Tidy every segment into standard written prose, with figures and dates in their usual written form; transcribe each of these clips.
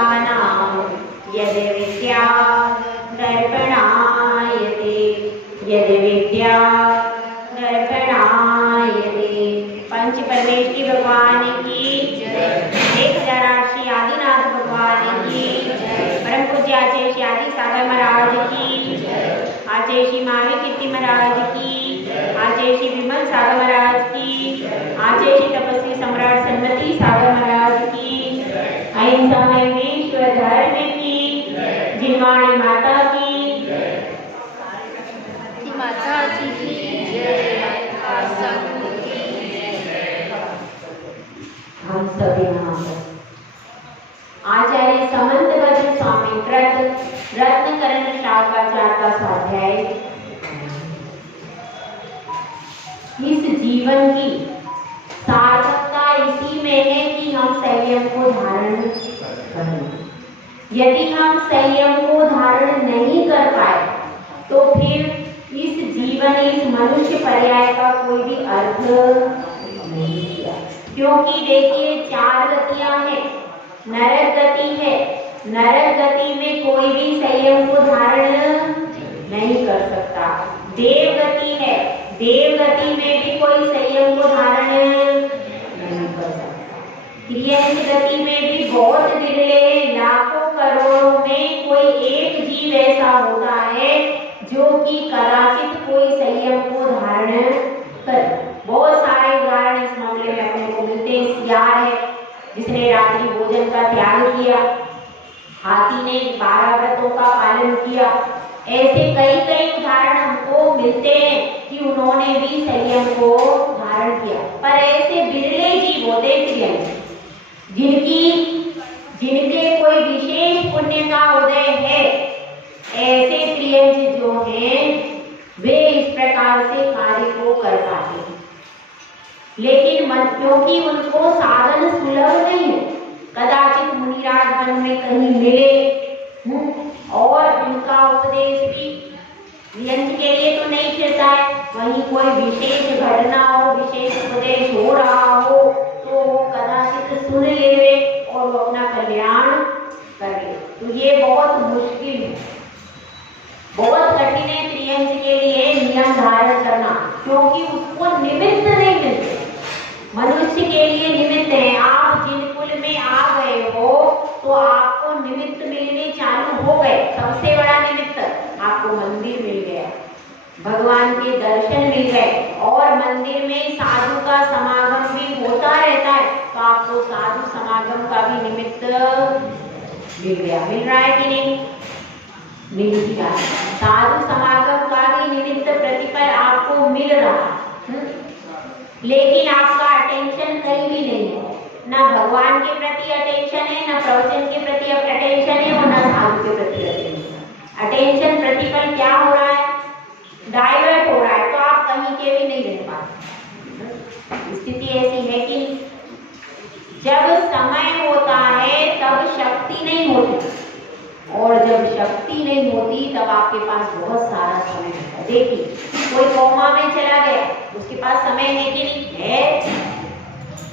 भक्तानां यद् विद्या दर्पणायते यद् विद्या दर्पणायते। पंच परमेष्टि भगवान की जय। 1008 श्री आदिनाथ भगवान की जय। परम पूज्य आचार्य श्री आदि सागर महाराज की जय। आचार्य श्री महावीर कीर्ति महाराज की जय। आचार्य श्री विमल सागर महाराज की जय। आचार्य श्री तपस्वी सम्राट सन्मति सागर महाराज की जय। अहिंसा में विश्व धर्म की जय। जिनवाणी माता की जय। माता जी की जय। सद्गुरु की जय। हम सभी आचार्य समंत भद्र स्वामी कृत रत्नकरण शाखाचार्य का स्वाध्याय। इस जीवन की सार्थकता इसी में है कि हम संयम को धारण करें। यदि हम संयम को धारण नहीं कर पाए तो फिर इस जीवन इस मनुष्य पर्याय का कोई भी अर्थ नहीं है। क्योंकि देखिए 4 गतियां हैं। नरक गति है, नरक गति में कोई भी संयम को धारण नहीं कर सकता। देव गति है, देव गति में भी कोई संयम को धारण नहीं कर सकता। त्रियंत गति में भी बहुत विरले, लाखों करोड़ों में कोई एक जीव ऐसा होता है जो कि कदाचित कोई संयम को धारण कर। बहुत सारे उदाहरण इस मामले में अपने को मिलते हैं। सियार है जिसने रात्रि भोजन का त्याग किया, हाथी ने 12 व्रतों का पालन किया। ऐसे कई कई उदाहरण हमको मिलते हैं कि उन्होंने भी संयम को धारण किया। पर ऐसे बिरले जीव होते हैं जिनके कोई विशेष पुण्य का उदय है। ऐसे त्रियंज जो हैं वे इस प्रकार से कार्य को कर पाते हैं। लेकिन क्योंकि उनको साधन सुलभ नहीं है, कदाचित मुनिराज वन में कहीं मिले और उनका उपदेश भी यंत्र के लिए तो नहीं फिरता है, वहीं कोई विशेष घटना हो, विशेष उपदेश हो रहा हो तो वो कदाचित सुन लेवे और वो अपना कल्याण करे। तो ये बहुत मुश्किल है, बहुत कठिन है त्रियंज के लिए नियम धारण करना, क्योंकि उसको निमित्त नहीं मिलते। मनुष्य के लिए निमित्त है। आप जिन कुल में आ गए हो तो आपको निमित्त मिलने चालू हो गए। सबसे बड़ा निमित्त आपको मंदिर मिल गया, भगवान के दर्शन मिल गए और मंदिर में साधु का समागम भी होता रहता है तो आपको साधु समागम का भी निमित्त मिल गया। मिल रहा है कि नहीं? मिल गया। साधु समागम का भी निमित्त प्रतिफल आपको मिल रहा, लेकिन आपका अटेंशन कहीं भी नहीं है। ना भगवान के प्रति अटेंशन है, ना प्रवचन के प्रति अटेंशन है और ना साधु के प्रति अटेंशन। अटेंशन प्रतिफल क्या हो रहा है? डाइवर्ट हो रहा है। तो आप कहीं के भी नहीं रह पाते। स्थिति ऐसी है कि जब समय होता है तब शक्ति नहीं होती, और जब शक्ति नहीं होती तब आपके पास बहुत सारा समय होता है। देखिए कोई कोमा में चला गया, उसके पास समय है कि नहीं? है।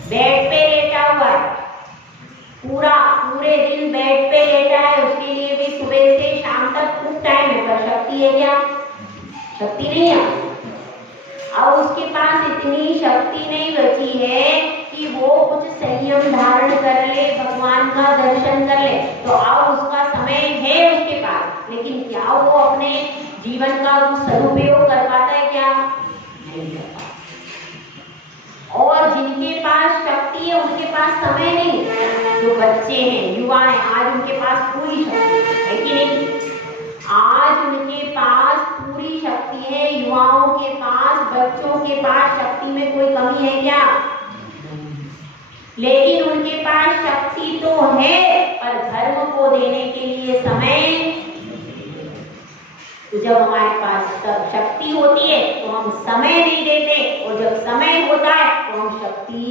बेड पे लेटा हुआ है, पूरे दिन बेड पे लेटा है, उसके लिए भी सुबह से शाम तक खूब टाइम है, पर शक्ति है क्या? शक्ति नहीं है। अब उसके पास इतनी शक्ति नहीं बची है कि वो कुछ संयम धारण कर ले, भगवान का दर्शन कर ले। तो अब उसका समय है उसके पास, लेकिन क्या वो अपने जीवन का सदुपयोग कर पाता है? क्या नहीं कर पाता। और जिनके पास शक्ति है उनके पास समय नहीं। जो बच्चे हैं, युवा हैं, आज उनके पास पूरी शक्ति है कि नहीं? आज उनके पास पूरी शक्ति है। युवाओं के पास, बच्चों के पास शक्ति में कोई कमी है क्या? लेकिन उनके पास शक्ति तो है, पर धर्म को देने के लिए समय। तो जब हमारे पास शक्ति होती है तो हम समय नहीं देते, और जब समय होता है तो हम शक्ति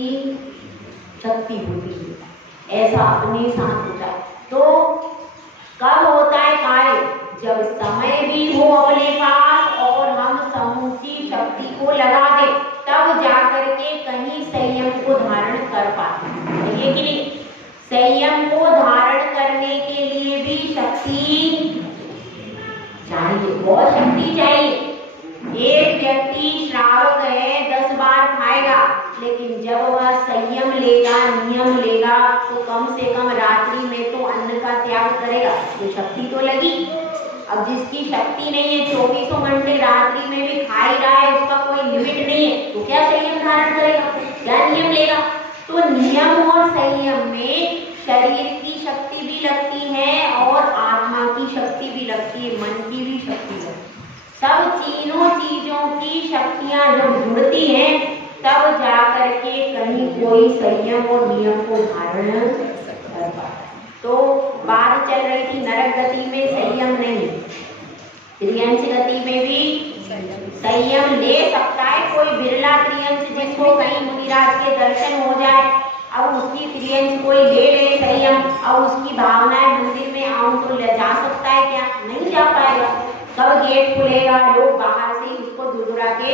होती है। ऐसा अपने साथ होता है। तो कब होता है कार्य? जब समय भी हो अपने पास और हम समूची शक्ति को लगा दें, तब जाकर के कहीं संयम को धारण कर पाते हैं। ये कि नहीं? संयम को धारण करने शक्ति चाहिए, बहुत शक्ति चाहिए। एक व्यक्ति श्रावक है, 10 बार खाएगा, लेकिन जब वह संयम लेगा, नियम लेगा, तो कम से कम रात्रि में तो अन्न का त्याग करेगा, तो शक्ति तो लगी। अब जिसकी शक्ति नहीं है, 24 घंटे रात्रि में भी खा ही रहा है, उसका कोई लिमिट नहीं है, तो क्या संयम धारण करेगा, क्या नियम लेगा? तो नियम और संयम में शरीर की शक्ति भी लगती है और आत्मा की शक्ति भी लगती है, मन की भी शक्ति लगती है। सब तीनों चीजों की शक्तियां जब जुड़ती हैं, तब जाकर के कहीं कोई संयम और नियम को धारण कर पाता है। तो बात चल रही थी नरक गति में संयम नहीं, त्रियंश गति में भी संयम ले सकता है। कोई बिरला त्रियंश जिसको कहीं मुनिराज के दर्शन हो जाए, अब उसकी त्रियंश कोई ले ले संयम, अब उसकी भावनाएं मंदिर में आऊं तो ले जा सकता है क्या? नहीं जा पाएगा। कब गेट खुलेगा, लोग बाहर से उसको दुर्गुरा के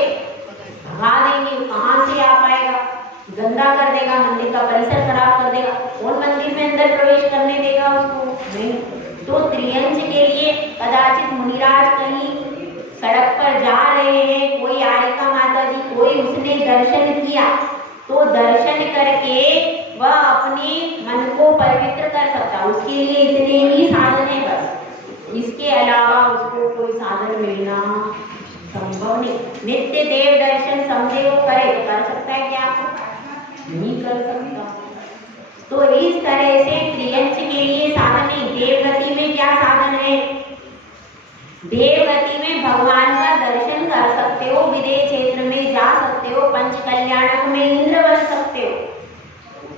भगा देंगे, कहाँ से आ पाएगा? गंदा कर देगा, मंदिर का परिसर खराब कर देगा, कौन मंदिर में अंदर प्रवेश करने देगा उसको? नहीं। तो त्रियंश के लिए कदाचित मुनिराज कहीं सड़क पर जा रहे हैं, कोई आरिका माता जी, कोई उसने दर्शन किया, तो दर्शन करके वह अपने मन को पवित्र कर सकता, उसके लिए इतने ही साधन है बस। इसके अलावा उसको कोई साधन मिलना संभव नहीं। नित्य देव दर्शन समझे वो करे, कर सकता है क्या? नहीं कर सकता। तो इस तरह से त्रियंश के लिए साधन नहीं। देवगति में क्या साधन है? देवगति में भगवान का दर्शन कर सकते हो, विदेश क्षेत्र में जा सकते हो, पंच कल्याणक में इंद्र बन सकते हो,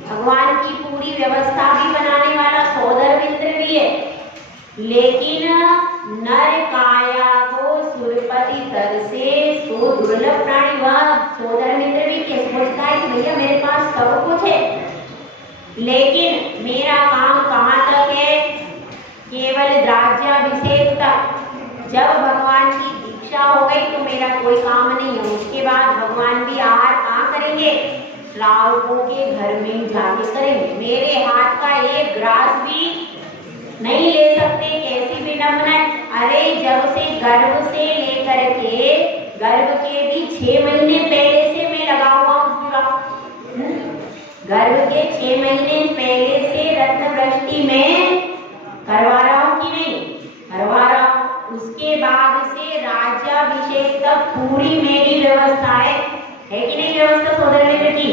भगवान की पूरी व्यवस्था भी बनाने वाला सौदर इंद्र भी है। लेकिन नर काया को सुरपति तर से सो दुर्लभ प्राणी, वह सौदर मित्र भी क्या सोचता है कि भैया मेरे पास सब कुछ है, लेकिन मेरा काम कहाँ तक है? केवल राज्याभिषेक तक। जब भगवान की दीक्षा हो गई तो मेरा कोई काम नहीं है। उसके बाद भगवान भी आहार कहाँ करेंगे? श्रावकों के घर में जाके करेंगे। मेरे हाथ का एक ग्रास भी नहीं ले सकते। कैसी विडंबना है! अरे जब से गर्भ से लेकर के गर्भ के भी 6 महीने पहले से मैं लगा हुआ हूँ पूरा। गर्भ के 6 महीने पहले से रत्न वृष्टि में करवा रहा हूँ कि नहीं? करवा रहा हूँ। उसके बाद से राज्याभिषेक तक पूरी मेरी व्यवस्था है कि नहीं? व्यवस्था सौदर मित्र की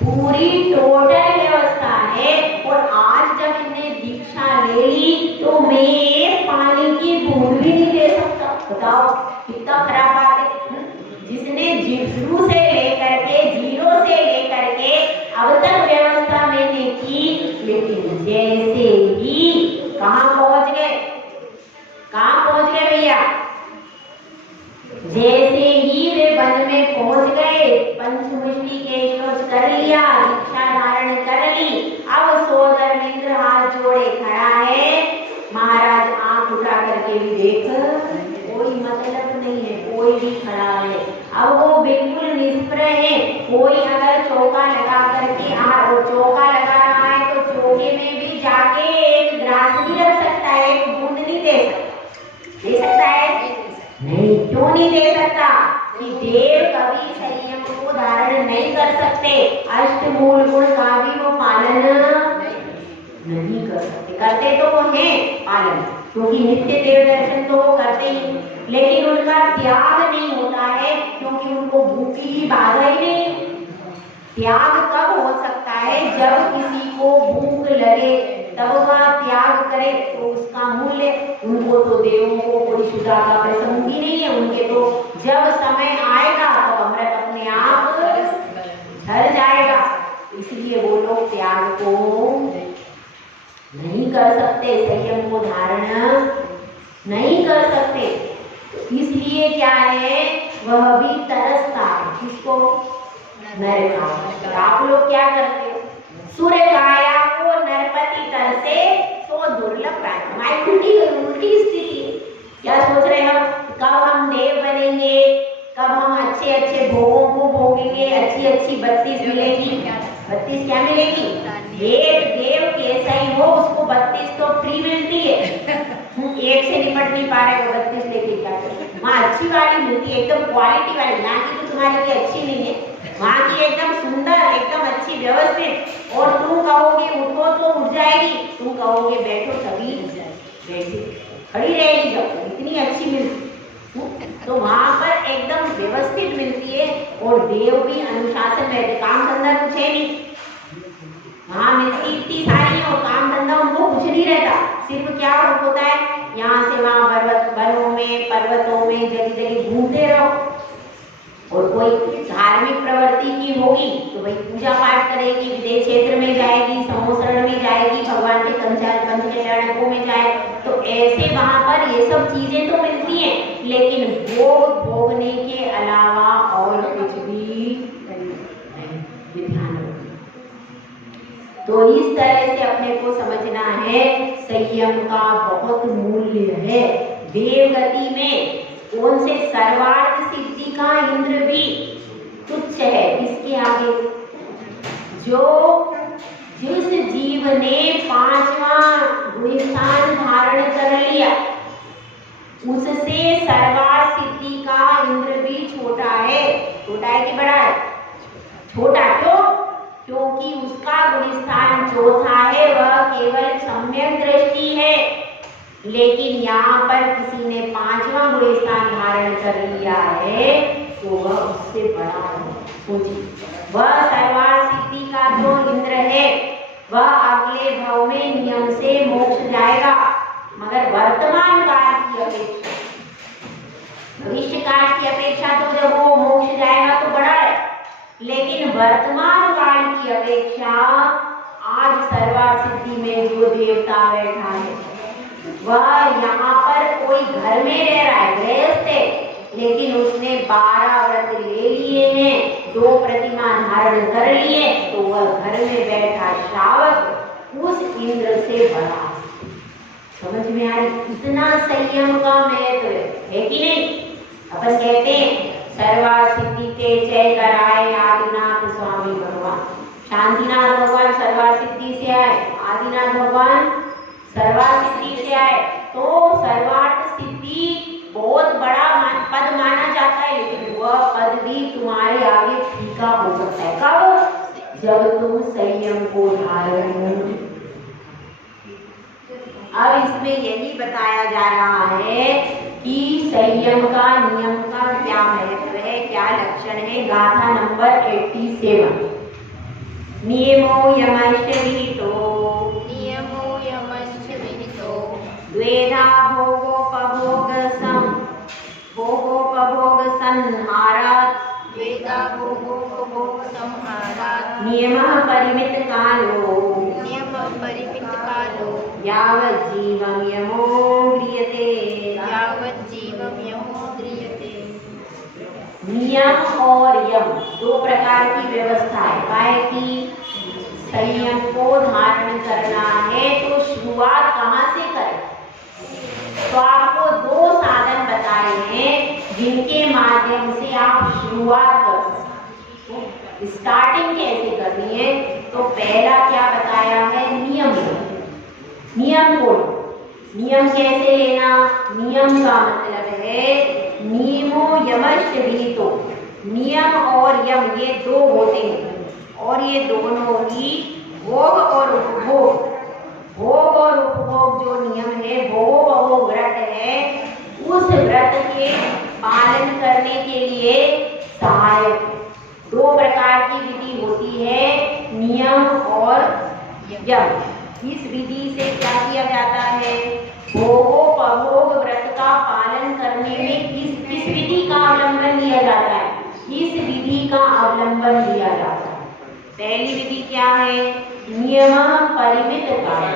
पूरी टोटल व्यवस्था है। और आज जब इन्हें दीक्षा ले ली तो मैं पानी की बूंद भी नहीं ले सकता। बताओ कितना खराब बात है। जिसने शुरू से लेकर के जीरो से लेकर के अब तक व्यवस्था मैंने की, लेकिन जैसे ही कहाँ पहुंच गए? कहाँ पहुंच गए भैया? जैसे ही वे वन में पहुंच गए, पंचमुष्टि के श्लोक कर लिया, दीक्षा धारण कर ली। अब सौदर मित्र हाथ जोड़े खड़ा है। महाराज आंख उठा करके भी देख, कोई मतलब नहीं है, कोई भी खड़ा है। अब वो बिल्कुल निष्प्रह है। कोई अगर चौका लगा करके चौका लगा रहा है तो चौके में भी जाके एक ग्रास नहीं रख सकता है, एक बूंद नहीं दे सकता है? नहीं। क्यों नहीं दे सकता? कि देव कभी संयम को धारण नहीं कर सकते, अष्टमूल गुण का भी वो पालन नहीं कर सकते। करते तो वो हैं पालन, क्योंकि नित्य देव दर्शन तो वो करते ही, लेकिन उनका त्याग नहीं होता है, क्योंकि उनको भूख की बाधा ही नहीं। त्याग कब हो सकता है? जब किसी को भूख लगे तब वह त्याग करे, तो उसका मूल्य। उनको तो देवों को कोई सुधा का प्रसंग ही नहीं है। उनके तो जब समय आएगा तो अमृत अपने आप ढल जाएगा। इसलिए वो लोग त्याग को नहीं कर सकते, संयम को धारण नहीं कर सकते। इसलिए क्या है? वह भी तरसता है। किसको? नरकाया। आप लोग क्या करते हो? सूर्यकाया को नरपति तरसे तो दुर्लभ प्राणी। हमारी उल्टी स्थिति है। क्या सोच रहे हो? कब हम देव बनेंगे, कब हम अच्छे अच्छे भोगों को भोगेंगे, अच्छी अच्छी 32 मिलेगी। 32 क्या मिलेगी? देव कैसा ही हो, उसको 32 तो फ्री मिलती है। मिलती है, एकदम क्वालिटी वाली। यहाँ की तो तुम्हारे लिए अच्छी नहीं है, वहाँ की एकदम सुंदर, एकदम अच्छी, व्यवस्थित। और तुम कहोगे उठो तो उठ जाएगी, तुम कहोगे बैठो तभी बैठी खड़ी रहेगी, जब इतनी अच्छी मिलती। तो वहाँ पर एकदम व्यवस्थित मिलती है। और देव भी अनुशासन में रहते, काम धंधा कुछ है नहीं, वहाँ मिलती इतनी सारी है और काम धंधा उनको कुछ नहीं रहता। सिर्फ क्या होता है, यहाँ से वहाँ वनों में, पर्वतों में, जगह जगह घूमते रहो। और कोई धार्मिक प्रवृत्ति की होगी तो भाई पूजा पाठ करेगी, विदेश क्षेत्र में जाएगी, समोसरण में जाएगी, भगवान के पंच कल्याणकों में जाए। तो ऐसे वहाँ पर ये सब चीजें तो मिलती हैं, लेकिन भोग भोगने के अलावा और कुछ भी नहीं, ध्यान रखना। तो इस तरह से अपने को समझना है, संयम का बहुत मूल्य है। देवगति में कौन से सर्वार्थ सिद्धि का इंद्र भी तुच्छ है, इसके आगे जिस जीव ने 5वां गुणस्थान धारण कर लिया, उससे सर्वार्थ सिद्धि का इंद्र भी छोटा है। छोटा है कि बड़ा है? छोटा। क्यों? क्योंकि उसका गुणस्थान चौथा है, वह केवल सम्यक दृष्टि है। लेकिन यहाँ पर किसी ने 5वां गुणस्थान धारण कर लिया है तो वह उससे बड़ा है। सोचिए, वह सर्वार्थ सिद्धि का जो इंद्र है वह अगले भाव में नियम से मोक्ष जाएगा, मगर वर्तमान काल की अपेक्षा, भविष्य काल की अपेक्षा तो जब वो मोक्ष जाएगा तो बड़ा है, लेकिन वर्तमान काल की अपेक्षा आज सर्वार्थ सिद्धि में जो देवता बैठा है वह यहाँ पर कोई घर में रह रहा है, गृहस्थ है, लेकिन उसने 12 व्रत ले लिए हैं, 2 प्रतिमा धारण कर लिए, तो वह घर में बैठा श्रावक उस इंद्र से बड़ा है। समझ में आ रही? इतना संयम का महत्व है कि नहीं? अपन कहते हैं सर्वार्थ सिद्धि के जय कराए आदिनाथ स्वामी भगवान। शांतिनाथ भगवान सर्वार्थ सिद्धि से आए, आदिनाथ भगवान सर्वार्थ सिद्धि से आए। तो सर्वार्थ सिद्धि बहुत बड़ा पद माना जाता है, लेकिन वह पद भी तुम्हारे आगे फीका हो सकता है। कब? जब तुम संयम को धारण करोगे। अब इसमें यही बताया जा रहा है कि संयम का, नियम का क्या महत्व है, क्या लक्षण है। गाथा नंबर 87। नियमो यमश्च विहितो द्वेधा भोगोपभोग संहारात् नियमः परिमित कालो यावज्जीवं यमो क्रियते। नियम और यम 2 प्रकार की व्यवस्था है। काहे की संयम को धारण करना है तो शुरुआत कहाँ से करें? तो आपको 2 साधन बताए हैं जिनके माध्यम से आप शुरुआत कर सकते। स्टार्टिंग कैसे करनी है? तो पहला क्या बताया है? नियम। नियम को नियम कैसे लेना? नियम का मतलब है नियमो यमश्च विहितो। नियम और यम ये 2 होते हैं और ये दोनों ही भोग और उपभोग, भोग और उपभोग जो नियम है, भोगोपभोग व्रत है, उस व्रत के पालन करने के लिए सहायक 2 प्रकार की विधि होती है, नियम और यम। इस विधि से क्या किया जाता है? भोगोपभोग व्रत का पालन करने में किस विधि का अवलंबन लिया जाता है? इस विधि का अवलंबन लिया जाता है। पहली विधि क्या है? नियम परिमित काल।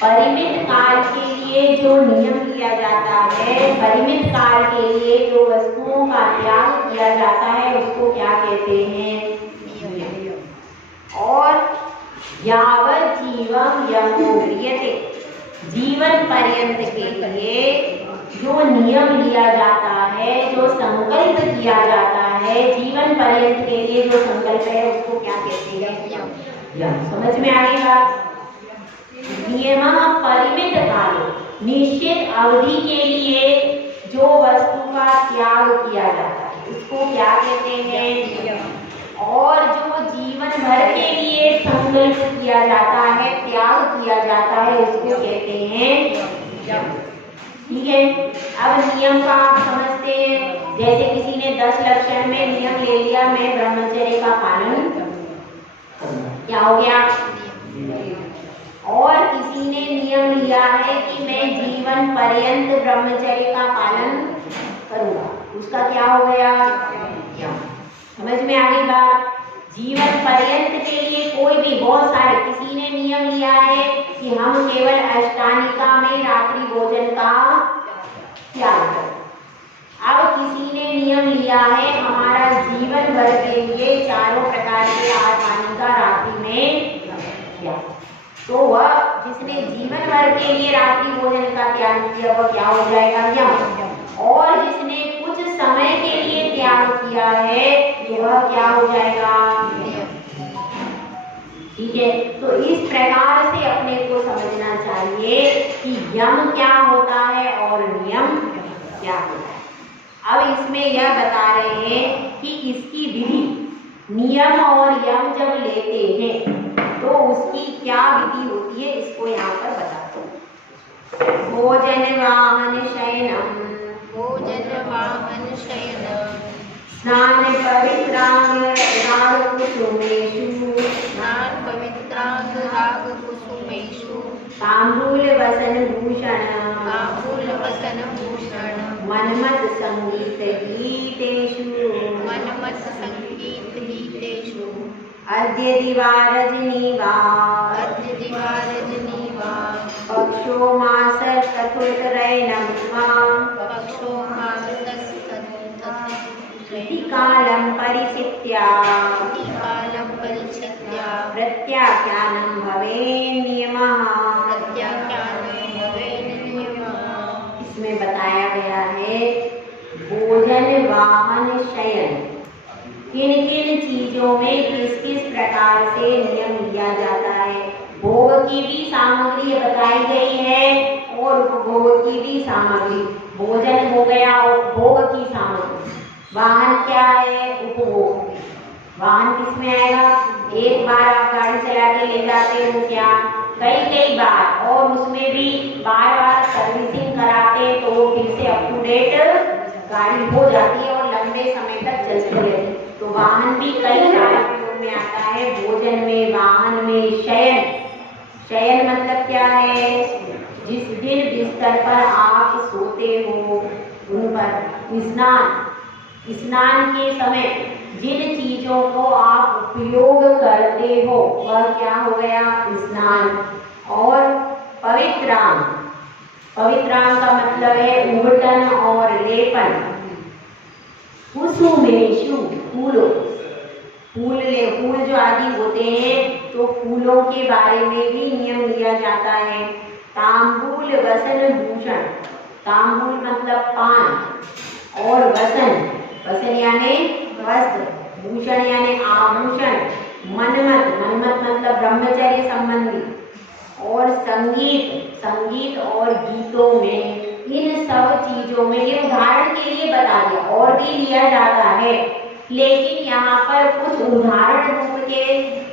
परिमित काल के लिए जो नियम लिया जाता है, परिमित काल के लिए जो वस्तुओं का त्याग किया जाता है उसको क्या कहते हैं? नियम। और यावत् जीवम यमो क्रियते, जीवन पर्यंत के लिए जो नियम लिया जाता है, जो संकल्प किया जाता है, जीवन पर्यंत के लिए जो संकल्प है उसको क्या कहते हैं? यम। समझ में आ गई बात? नियम परिमित काल, निश्चित अवधि के लिए जो वस्तु का त्याग किया जाता है उसको क्या कहते हैं? और जो जीवन भर के लिए संकल्प किया जाता है, त्याग किया जाता है, उसको कहते हैं। ठीक है, अब नियम का आप समझते हैं। जैसे किसी ने 10 लक्षण में नियम ले लिया, मैं ब्रह्मचर्य का पालन करूंगा, क्या हो गया? और किसी ने नियम लिया है कि मैं जीवन पर्यंत ब्रह्मचर्य का पालन करूंगा, उसका क्या हो गया? समझ में आ गई बात? जीवन पर्यंत के लिए कोई भी, बहुत सारे, किसी ने नियम लिया है कि हम केवल अष्टानिका में रात्रि भोजन का त्याग करें। अब किसी ने नियम लिया है हमारा जीवन भर के लिए चारों प्रकार के आहार पानी का रात्रि में त्याग। तो वह जिसने जीवन भर के लिए रात्रि भोजन का त्याग किया वह क्या हो जाएगा? यम। और जिसने कुछ समय के लिए त्याग किया है वह क्या हो जाएगा? ठीक है, तो इस प्रकार से अपने को समझना चाहिए कि यम क्या होता है और नियम क्या होता है। अब इसमें यह बता रहे हैं कि इसकी विधि, नियम और यम जब लेते हैं तो उसकी क्या विधि होती है, इसको यहाँ पर बताते हैं। भोजन वाहन शयनम, भोजन वाहन शयनम, स्नान पवित्रांग राग कुसुमेषु, स्नान पवित्रांग राग कुसुमेषु, तांबूल वसन भूषण, तांबूल वसन भूषण, मनमत संगीत गीतेषु, मनमत संगीत गीतेषु, अद्य दिवा रजनी वा, अद्य दिवा रजनी वा, पक्षो मास चतुर्थरयनं वा, पक्षो मासस्ततः कालं परिचित्या, कालं परिचित्य, प्रत्याख्यानं भवेन् नियमः। प्रत्याख्यानं भवेन् नियमः। इसमें बताया गया है भोजन वाहन शयन, किन किन चीजों में किस किस प्रकार से नियम लिया जाता है। भोग की भी सामग्री बताई गई है और उपभोग की भी सामग्री। भोजन हो गया भोग की सामग्री, वाहन क्या है? उपभोग। वाहन किसमें आएगा? एक बार आप गाड़ी चला के ले जाते हो क्या? कई बार, और उसमें भी बार बार सर्विसिंग कराते तो वो फिर से अप टू डेट गाड़ी हो जाती है और लंबे समय तक चलती रहती। तो वाहन भी कई सारे प्रयोग में आता है। भोजन में, वाहन में, शयन, शयन मतलब क्या है? जिस दिन बिस्तर पर आप सोते हो उन पर। स्नान, स्नान के समय जिन चीजों को आप उपयोग करते हो वह क्या हो गया? स्नान। और पवित्रांग, पवित्रांग का मतलब है उबटन और लेपन। कुसुमेषु, फूलों, फूल जो आदि होते हैं तो फूलों के बारे में भी नियम लिया जाता है। तांबूल वसन भूषण, तांबूल मतलब पान, और वसन, वसन यानी वस्त्र, भूषण यानी आभूषण, मनमत, मनमत मतलब ब्रह्मचर्य संबंधी, और संगीत, संगीत और गीतों में, इन सब चीजों में, ये उदाहरण के लिए बता दिया, और भी लिया जाता है लेकिन यहाँ पर कुछ उदाहरण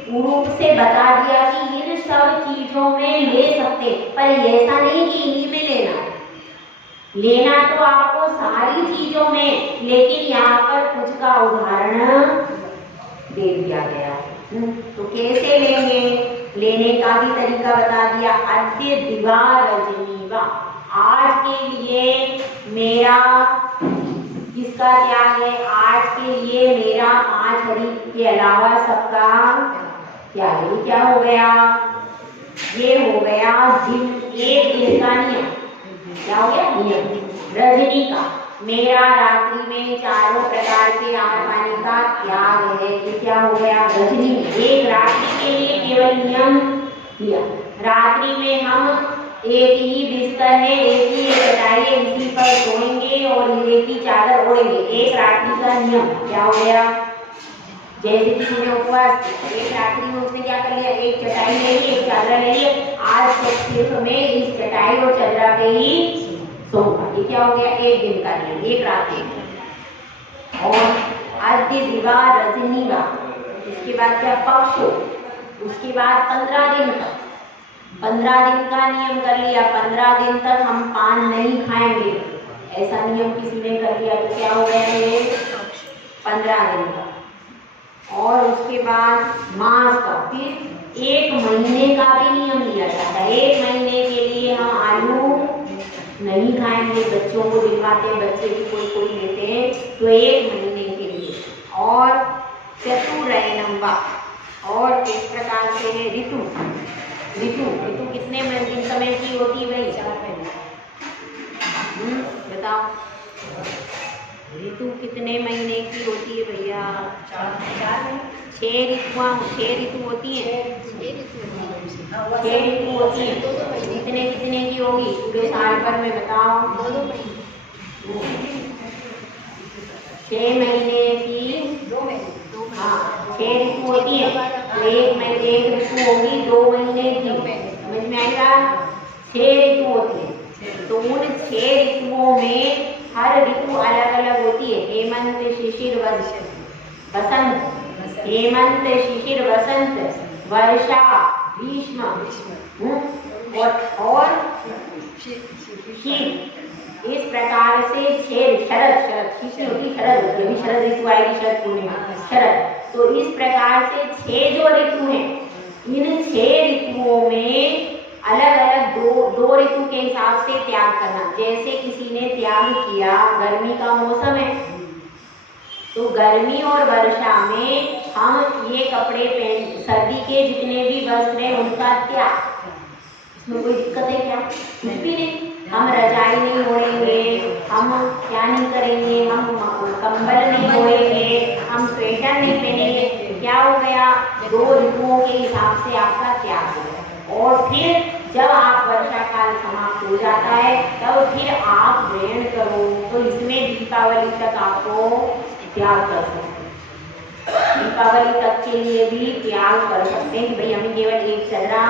रूप से बता दिया कि इन सब चीजों में ले सकते, पर ऐसा नहीं कि इन्हीं में लेना तो आपको सारी चीजों में, लेकिन यहाँ पर कुछ का उदाहरण दे दिया गया है। तो कैसे लेंगे, लेने का भी तरीका बता दिया। अद्य दिवा रजनी वा, आज के लिए मेरा किसका त्याग है? आज के लिए मेरा 5 हरि के अलावा सबका त्याग। ये क्या हो गया? ये हो गया एक दिन का नियम। क्या हो गया? नियम। रजनी का, मेरा रात्रि में चारों प्रकार के आहार पानी का त्याग है। ये क्या हो गया? रजनी, एक रात्रि के लिए केवल नियम लिया। रात्रि में हम एक ही बिस्तर है, एक ही चटाई है, इसी पर सोएंगे और एक ही चादर ओढ़ेंगे। एक रात्रि का नियम क्या हो गया? जैसे किसी ने उपवास, एक रात्रि में उसने क्या कर लिया? एक चटाई ले ली, एक चादर ले ली, आज सिर्फ मैं इस चटाई और चादर पे ही सोमवार, ये क्या हो गया, एक दिन का नियम, एक रात एक दिन। और आद्य दिवा रजनीवा, इसके बाद क्या, पक्ष, उसके बाद 15 दिन का, 15 दिन का नियम कर लिया, 15 दिन तक हम पान नहीं खाएंगे, ऐसा नियम किसी ने कर लिया तो क्या हो गया ये 15 दिन का। और उसके बाद मास का, फिर 1 महीने का भी नियम लिया जाता है, 1 महीने के लिए हम आलू नहीं खाएंगे, बच्चों को दिलवाते हैं, बच्चे भी कोई कोई लेते हैं, तो 1 महीने के लिए। और चतुरैनम वा, और इस प्रकार से है ऋतु, ऋतु कितने दिन समय की होती है भाई, 4 महीने, बताओ ऋतु कितने महीने की होती है भैया, 4 महीने, 6 ऋतु होती है, 6 ऋतु होती है, कितने कितने की होगी पूरे साल भर में, बताओ 2 महीने, 6 महीने की 2 महीने, हाँ 6 ऋतु होती है, तो एक ऋतु होगी 2 महीने की, समझ में आएगा, 6 ऋतु होती है, तो उन 6 ऋतुओं में हर ऋतु अलग अलग होती है, हेमंत शिशिर वसंत, हेमंत शिशिर वसंत, वर्षा ग्रीष्म और शीत, इस प्रकार से 6 शरद शीत होती, शरद ऋतु आएगी, शरद पूर्णिमा, शरद, तो इस प्रकार से 6 जो ऋतु हैं, इन 6 ऋतुओं में अलग अलग दो ऋतु के हिसाब से त्याग करना। जैसे किसी ने त्याग किया, गर्मी का मौसम है तो गर्मी और वर्षा में हम ये कपड़े पहन, सर्दी के जितने भी वस्त्र हैं उनका त्याग, इसमें कोई दिक्कत है क्या, कुछ भी नहीं, हम रजाई नहीं ओढ़ेंगे, हम क्या नहीं करेंगे, हम कंबल नहीं ओढ़ेंगे, हम स्वेटर नहीं पहनेंगे, क्या हो गया, 2 ऋतुओं के हिसाब से आपका त्याग हो गया। और फिर जब आप वर्षा काल समाप्त हो जाता है तब फिर आप ग्रहण करो, तो इसमें दीपावली तक आपको त्याग कर सकते हैं, दीपावली तक के लिए भी त्याग कर सकते हैं कि भाई हमें केवल एक चदरा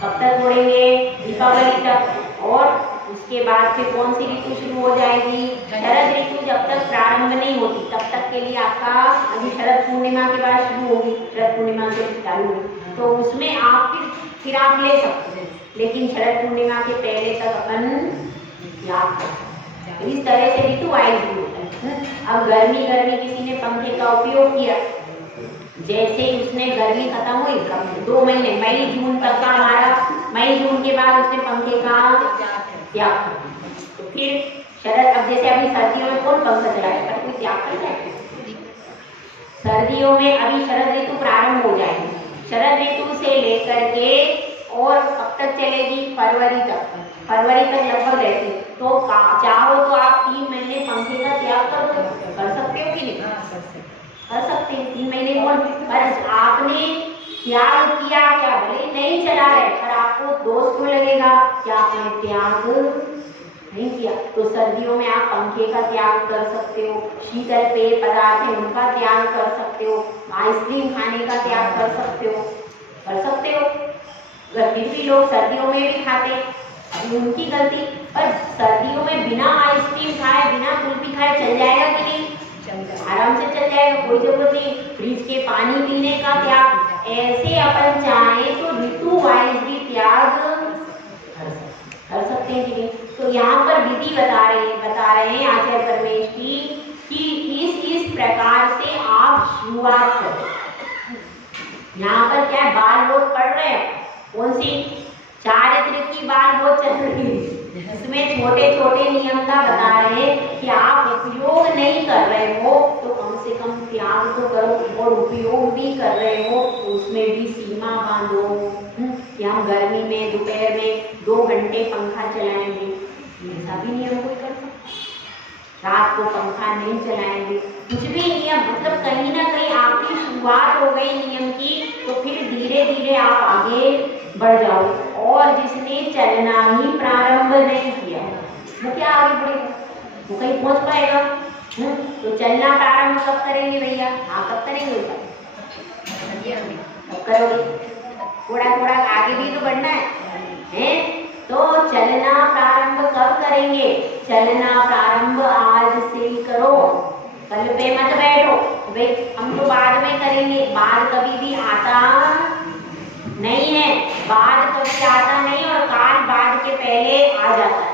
कब तक ओढ़ेंगे, दीपावली तक। और उसके बाद फिर कौन सी ऋतु शुरू हो जाएगी, शरद ऋतु जब तक प्रारंभ नहीं होती तब तक के लिए आपका, अभी शरद पूर्णिमा के बाद शुरू होगी, शरद पूर्णिमा से चालू होगी, तो उसमें आप फिर आप ले सकते हैं, लेकिन शरद पूर्णिमा के पहले तक अपन याद कर सकते हैं। इस तरह से ऋतु आएगी। अब गर्मी किसी ने पंखे का उपयोग किया, जैसे ही उसने गर्मी खत्म हुई, 2 महीने मई जून तक का हमारा, मई जून के बाद उसने पंखे का त्याग कर दिया, तो फिर शरद, अब जैसे अभी सर्दियों में कौन पंखा चलाएगा, कोई त्याग कर जाएगा, सर्दियों में अभी शरद ऋतु प्रारंभ हो जाएगी, शरद ऋतु से लेकर के और कब तक चलेगी, फरवरी तक लगभग रहती, तो चाहो तो आप 3 महीने पंखे का त्याग कर सकते हो कि नहीं, कर सकते हैं, 3 महीने कौन, पर आपने त्याग किया क्या, भले नहीं चला रहे पर आपको दोष क्यों लगेगा कि आपने त्याग नहीं किया। तो सर्दियों में आप पंखे का त्याग कर सकते हो, शीतल पेय पदार्थ है उनका त्याग कर सकते हो, आइसक्रीम खाने का त्याग कर सकते हो। अगर फिर भी लोग सर्दियों में भी खाते, अभी उनकी गलती, पर सर्दियों में बिना आइसक्रीम खाए, बिना कुल्फी खाए चल जाएगा कि नहीं, आराम से चल जाएगा, कोई जरूरत नहीं फ्रिज के पानी पीने का त्याग। ऐसे अपन चाहे तो ऋतु वाइज भी त्याग कर सकते हैं कि नहीं। तो यहाँ पर विधि बता रहे हैं आचार्य परमेश की कि इस प्रकार से आप शुरुआत करें। यहाँ पर क्या है, बाल लोग पढ़ रहे हैं, कौन सी चारित्र की बाल बहुत चल रही है, इसमें छोटे छोटे नियम का बता रहे हैं कि आप उपयोग नहीं कर रहे हो तो कम से कम त्याग तो करो, और उपयोग भी कर रहे हो तो उसमें भी सीमा बांधो कि हम गर्मी में दोपहर में 2 घंटे पंखा चलाएंगे, ऐसा भी नियम कोई कर सकता, रात को पंखा नहीं चलाएंगे, कुछ भी नियम, मतलब कहीं ना कहीं आपकी शुरुआत हो गई नियम की, तो फिर धीरे धीरे आप आगे बढ़ जाओ। और जिसने चलना ही प्रारंभ नहीं किया वो क्या आगे बढ़ेगा, वो कहीं पहुंच पाएगा। तो चलना प्रारंभ कब करेंगे भैया, हाँ कब करेंगे, कब करोगे, थोड़ा थोड़ा आगे भी तो बढ़ना है? तो चलना प्रारंभ कब करें, करेंगे? चलना प्रारंभ आज से ही करो, कल पे मत बैठो भाई हम तो बाद में करेंगे। बाद कभी भी आता नहीं है, बाद कभी आता नहीं और काल बाद के पहले आ जाता है।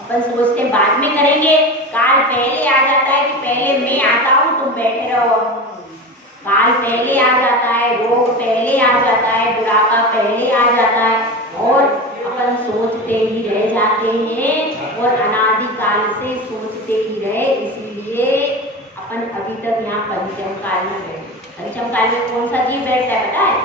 अपन सोचते बाद में करेंगे, काल पहले आ जाता है कि पहले मैं आता हूँ तुम बैठे रहो। काल पहले आ जाता है, रोग पहले आ जाता है, बुढ़ापा पहले आ जाता है और अपन सोचते ही रह जाते हैं और अनादि काल से सोचते ही रहे। इसीलिए अपन अभी तक यहाँ पंचम काल में बैठे। पंचम काल में कौन सा जीव बैठता है पता है?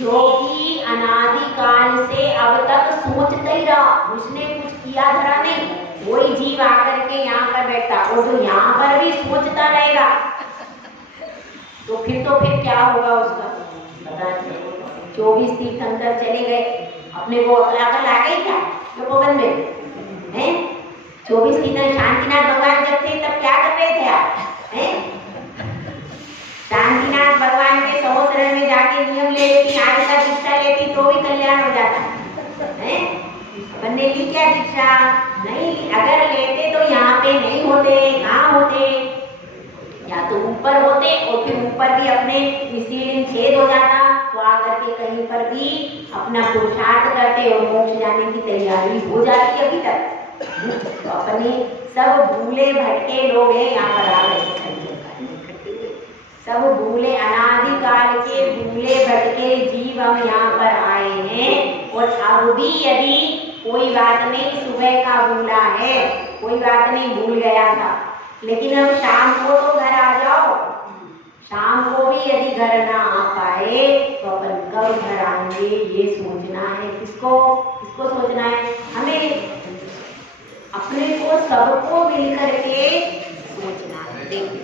जो कि अनादि काल से अब तक सोचता ही रहा, उसने कुछ किया धरा नहीं, वही जीव आकर के यहाँ पर बैठता और जो यहाँ पर भी सोचता रहेगा तो फिर क्या होगा उसका पता नहीं। 24 तीर्थंकर चले गए, अपने को अकल आ गई क्या तपोवन में हैं? 24 तीर्थंकर शांतिनाथ भगवान जब थे तब क्या कर रहे थे आप हैं? शांतिनाथ भगवान के सहोदर में जाके नियम ले लेती, आगे का दीक्षा लेती तो भी कल्याण हो जाता है। अपन ने ली क्या दीक्षा? नहीं ली। अगर लेते तो यहाँ पे नहीं होते, कहाँ होते? या तो ऊपर होते और फिर ऊपर भी अपने सीढ़ी छेद हो जाता तो आकर के कहीं पर भी अपना पुरुषार्थ करते और मोक्ष जाने की तैयारी हो जाती अभी तक। तो अपने सब भूले भटके लोग हैं यहाँ पर आ गए, सब भूले अनादिकाल के भूले भटके जीव हम यहाँ पर आए हैं। और अब भी यदि कोई बात नहीं, सुबह का भूला है, कोई बात नहीं, भूल गया था, लेकिन अब शाम को तो घर आ जाओ। शाम को भी यदि घर ना आ पाए तो अपन कब घर आएंगे ये सोचना है। किसको सोचना है? हमें अपने को, सबको मिलकर के सोचना है। देखिए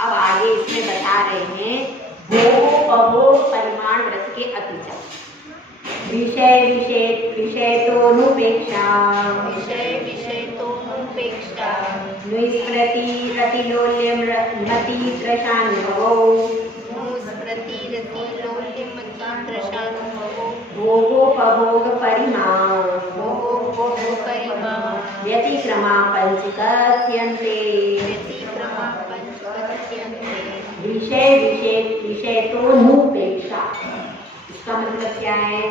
अब आगे इसमें बता रहे हैं भोगोपभोग परिमाण रस के अतिचार, विषय विषयतोनुपेक्षा, निस्मृति रतिलोल्यम मति तृषानुभवो, भोगोपभोग परिमाण व्यतिक्रमा पंचकथ्यन्ते, विषयतोनुपेक्षा। इसका मतलब क्या है?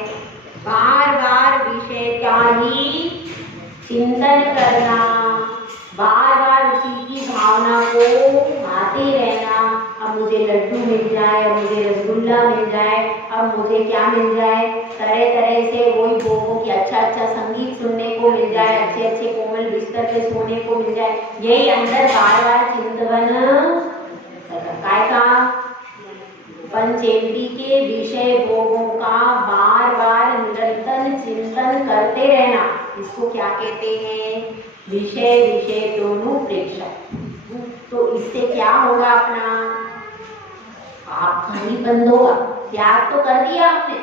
बार बार विषय का ही चिंतन करना, बार बार उसी की भावना को आते रहना। अब मुझे लड्डू मिल जाए, अब मुझे रसगुल्ला मिल जाए, अब मुझे क्या मिल जाए, तरह तरह से वही भोगों की अच्छा संगीत सुनने को मिल जाए, अच्छे कोमल बिस्तर पे सोने को मिल जाए। यही अंदर बार बार चिंतन काय का, पंचेंद्री के विषय भोगों का बार बार निरंतर चिंतन करते रहना, इसको क्या कहते हैं? विषयतोनुपेक्षा। तो इससे क्या होगा? अपना पाप ही बंद होगा। त्याग तो कर दिया आपने,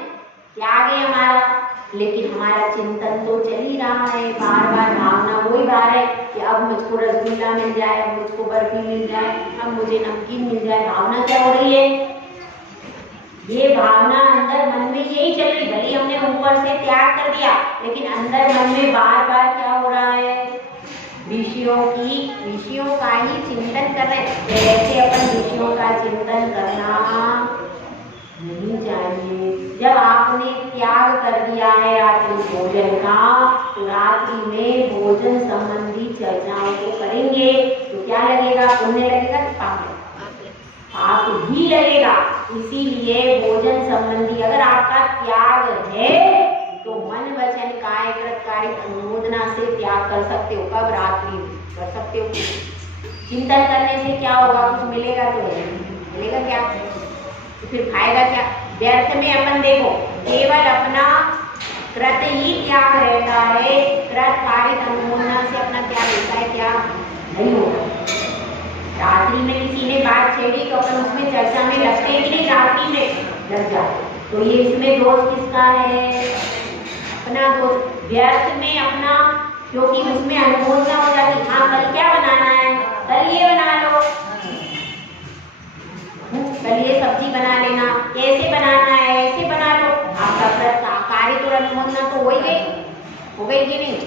त्याग है हमारा, लेकिन हमारा चिंतन तो चल ही रहा है। बार बार भावना वही बार है कि अब मुझको रसगुल्ला मिल जाए, अब मुझको बर्फी मिल जाए, अब मुझे नमकीन मिल जाए। भावना क्या हो रही है? ये भावना अंदर मन में यही चल रही। भले हमने ऊपर से त्याग कर दिया, लेकिन अंदर मन में बार बार क्या हो रहा है? विषयों का ही चिंतन कर रहे हैं। ऐसे अपन विषयों का चिंतन करना नहीं चाहिए। जब आपने त्याग कर दिया है रात्रि भोजन का, तो रात्रि में भोजन संबंधी चर्चाओं को करेंगे तो क्या लगेगा? पुण्य लगेगा कि पाप? पाप ही लगेगा। इसीलिए भोजन संबंधी अगर आपका त्याग है तो मन वचन काय कृतकारी अनुमोदना से त्याग कर सकते हो। कब? रात्रि में कर सकते हो। चिंतन करने से क्या होगा? कुछ मिलेगा तो है, मिलेगा क्या? तो फिर खाएगा क्या? व्यर्थ में अपन देखो, केवल अपना कृत ही त्याग रहता है, कृतकारी अनुमोदना से अपना त्याग होता है क्या? नहीं होगा। रात्रि में किसी ने बात छेड़ी तो अपन उसमें चर्चा में लगते कि नहीं? रात्रि में लग जाते। तो ये इसमें दोष किसका है? अपना दोष। व्यर्थ में अपना, क्योंकि उसमें अनुमोदना हो जाती। हाँ कल क्या बनाना है? कल ये बना लो, कल ये सब्जी बना लेना, कैसे बनाना है ऐसे बना लो। आपका कार्य तो अनुमोदना तो हो ही गई। हो गई कि नहीं?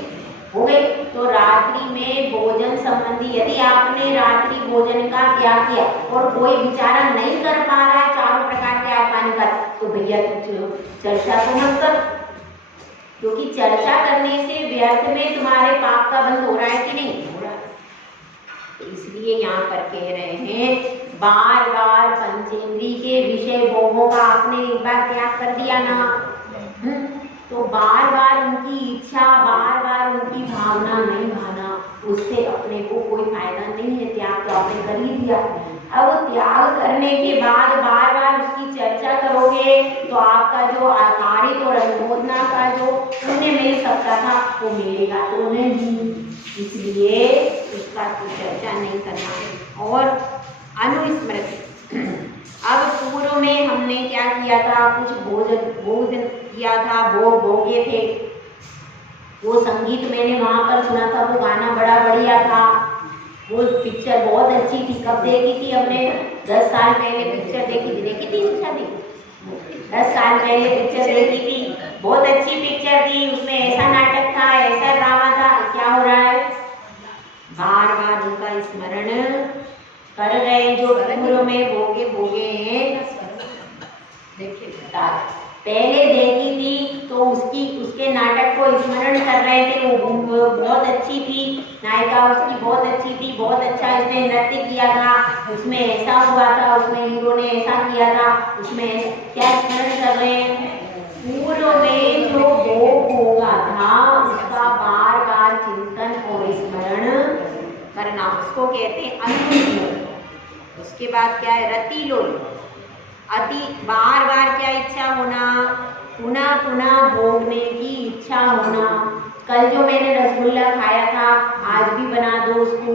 हो गई। तो रात्रि में भोजन संबंधी यदि आपने रात्रि भोजन का त्याग किया और कोई बेचारा नहीं कर पा रहा है चारों प्रकार के आहार का, तो भैया चर्चा तो मत कर, क्योंकि चर्चा करने से व्यर्थ में तुम्हारे पाप का बंध हो रहा है कि नहीं हो रहा है। तो इसलिए यहाँ पर कह रहे हैं बार बार पंचेंद्री के विषय भोगों का आपने एक बार त्याग कर दिया ना, तो बार बार उनकी इच्छा, बार बार उनकी भावना नहीं भाना, उससे अपने को कोई फायदा नहीं है। त्याग तो आपने कर ही दिया। अब त्याग करने के बाद बार बार उसकी चर्चा करोगे तो आपका जो आकारिक और अनुमोदना का जो पुण्य मिल सकता था वो मिलेगा तो नहीं, इसलिए उसका चर्चा नहीं करना। और अनुस्मृति, अब पूर्व में हमने क्या किया था, कुछ भोजन किया था, भोग भोगे थे, वो संगीत मैंने वहां पर सुना था, वो गाना बड़ा बढ़िया था, वो पिक्चर बहुत अच्छी थी। कब देखी थी हमने? 10 साल पहले पिक्चर देखी थी शादी 10 साल पहले पिक्चर देखी थी, बहुत अच्छी पिक्चर थी। उसमें ऐसा नाटक था, ऐसा ड्रामा था। क्या हो रहा है, बार बार उनका स्मरण कर रहे, जो पूर्व में भोगे हैं। देखिए पहले देखी थी तो उसके नाटक को स्मरण कर रहे थे, वो बहुत अच्छी थी, नायिका उसकी बहुत अच्छी थी, बहुत अच्छा इसने नृत्य किया था, उसमें ऐसा हुआ था, उसमें हीरो ने ऐसा किया था, उसमें क्या स्मरण कर रहे हैं, पूर्व में जो भोग होगा था उसका बार बार चिंतन और स्मरण करना, उसको कहते हैं अनुस्मृति। उसके बाद क्या है, रतिलोल, अति बार बार क्या इच्छा होना, पुनः पुनः भोगने की इच्छा होना। कल जो मैंने रसगुल्ला खाया था आज भी बना दो उसको,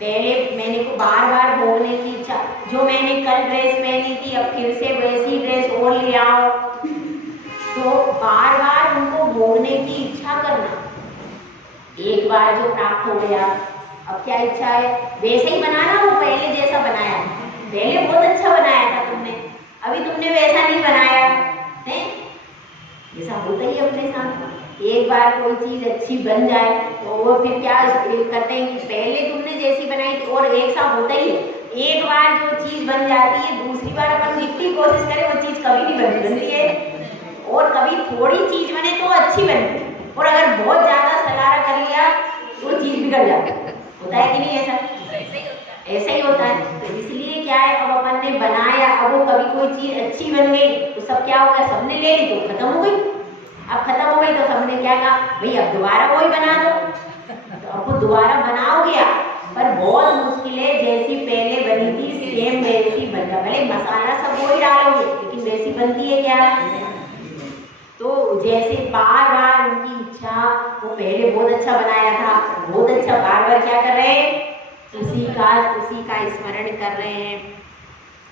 पहले मैंने को बार बार भोगने की इच्छा, जो मैंने कल ड्रेस पहनी थी अब फिर से वैसी ड्रेस और ले आओ, तो बार बार उनको भोगने की इच्छा करना। एक बार जो प्राप्त हो गया अब क्या इच्छा है, वैसे ही बनाना, वो पहले जैसा बनाया, पहले बहुत अच्छा बनाया था तुमने, अभी तुमने वैसा नहीं बनाया है। ऐसा होता ही अपने साथ। एक बार कोई चीज अच्छी बन जाए तो वो फिर क्या करते हैं कि पहले तुमने जैसी बनाई थी, और एक सा होता ही है, एक बार जो चीज बन जाती है दूसरी बार अपन जितनी कोशिश करें वो चीज कभी नहीं बनती है, और कभी थोड़ी चीज बने तो अच्छी बनती है, और अगर बहुत ज्यादा सलारा कर लिया तो चीज बिगड़ जाती है। होता है कि नहीं ऐसा? ऐसा ही होता है। तो इसलिए क्या है, अब अपन ने बनाया, अब वो कभी कोई चीज अच्छी बन गई तो सब क्या हो गया, सबने ले ली तो खत्म हो गई। अब खत्म हो गई तो सबने क्या कहा, भाई अब दोबारा वही बना दो, तो अब वो दोबारा बनाओगे आप, पर बहुत मुश्किल है, जैसी पहले बनी थी सेम वैसी बन जाए, भले मसाला सब वही डालोगे लेकिन वैसी बनती है क्या? तो जैसे बार बार उनकी इच्छा, वो पहले बहुत अच्छा बनाया था, बहुत अच्छा, बार बार क्या कर रहे हैं, उसी का स्मरण कर रहे हैं।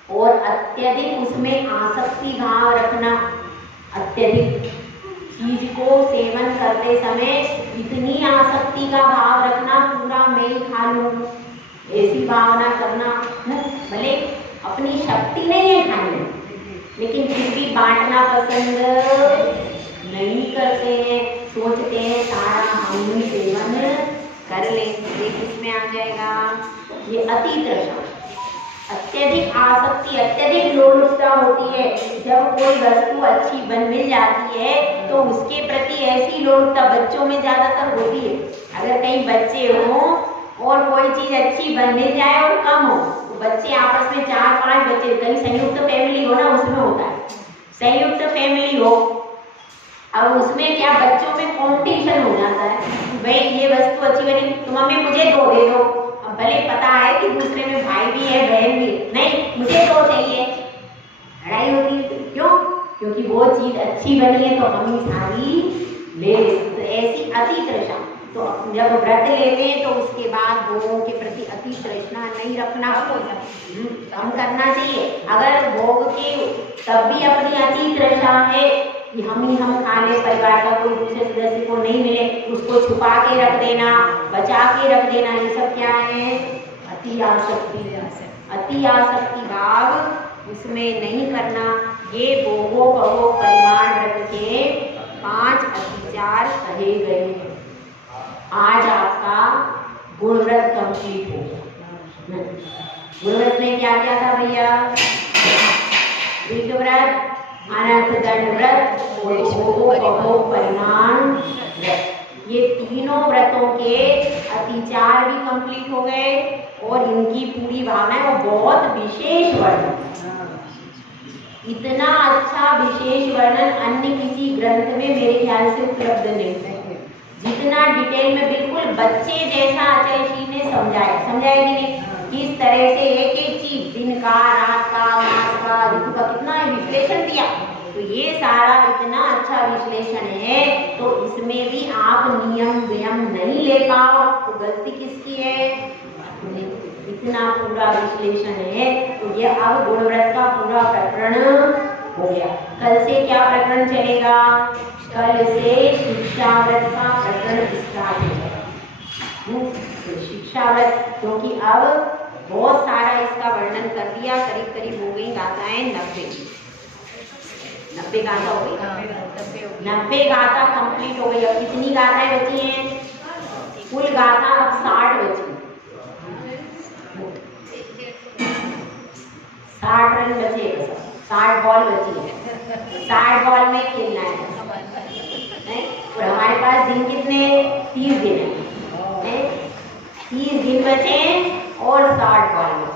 और अत्यधिक उसमें आसक्ति भाव रखना, अत्यधिक चीज को सेवन करते समय इतनी आसक्ति का भाव रखना, पूरा मैं ही खा लूं ऐसी भावना करना। भले अपनी शक्ति नहीं है खाने में लेकिन फिर भी बांटना पसंद नहीं करते हैं, सोचते हैं सारा हम ही सेवन कर लेंगे। इसमें आ जाएगा ये अति तृष्णा, अत्यधिक आसक्ति, अत्यधिक लोलुपता होती है। जब कोई वस्तु अच्छी मिल जाती है तो उसके प्रति ऐसी लोलुपता बच्चों में ज्यादातर होती है। अगर कहीं बच्चे हों और कोई चीज अच्छी मिल जाए और कम हो, तो बच्चे आपस में 4-5 बच्चे, कहीं संयुक्त फैमिली हो ना, उसमें होता है, संयुक्त फैमिली हो, अब उसमें क्या बच्चों में कंपटीशन हो जाता है, भाई ये वस्तु अच्छी बनी तो मम्मी मुझे 2 दे दो। अब भले पता है कि दूसरे में भाई भी है बहन भी है, नहीं मुझे 2 चाहिए, लड़ाई होती है। क्यों? क्योंकि वो चीज अच्छी बनी है तो हम ही सारी ले लेते। तो ऐसी अति तृष्णा, तो जब व्रत लेते हैं तो उसके बाद भोगों के प्रति अति तृष्णा नहीं रखना, कम करना चाहिए। अगर भोग के तब भी अपनी अति तृष्णा है कि हम खा ले, परिवार का कोई दूसरे सदस्य को नहीं मिले, उसको छुपा के रख देना, बचा के रख देना, ये सब क्या है, अति आसक्ति। अति आसक्ति भाव उसमें नहीं करना। ये भोगो परिमाण व्रत के 5 अतिचार कहे गए हैं। आज आपका गुणव्रत कंप्लीट हो गया। गुणव्रत में क्या क्या था भैया? व्रत, अनर्थ दंड व्रत और भोग परिमाण व्रत। ये तीनों व्रतों के अतिचार भी कंप्लीट हो गए और इनकी पूरी भावना है वो बहुत विशेष वर्णन। इतना अच्छा विशेष वर्णन अन्य किसी ग्रंथ में मेरे ख्याल से उपलब्ध नहीं है। जितना डिटेल में बिल्कुल बच्चे जैसा आचार्य ने समझाया कि नहीं, किस तरह से एक एक चीज, दिन का, रात का, मास का, ऋतु का कितना विश्लेषण दिया। तो ये सारा इतना अच्छा विश्लेषण है, तो इसमें भी आप नियम व्यम नहीं ले पाओ तो गलती किसकी है? इतना पूरा विश्लेषण है तो ये अब गुणव्रत का पूरा प्रकरण हो गया। कल से क्या प्रकरण चलेगा? कल से शिक्षाव्रत का प्रकरण स्टार्ट होगा। तो शिक्षाव्रत, क्योंकि अब बहुत सारा इसका वर्णन कर दिया, करीब करीब हो गई गाथाएं 90 गाथा हो गई। 90 गाथा कंप्लीट हो गई। अब कितनी गाथाएं बची हैं? कुल गाथा अब 60 बची। 60 रन बचे, 60 बॉल बची है। 60 बॉल में खेलना है। और हमारे पास दिन कितने? 30 दिन है। 30 दिन बचे और 60 बॉल में।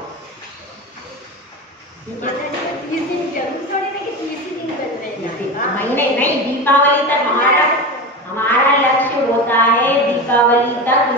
महीने नहीं, दीपावली तक हमारा लक्ष्य होता है, दीपावली तक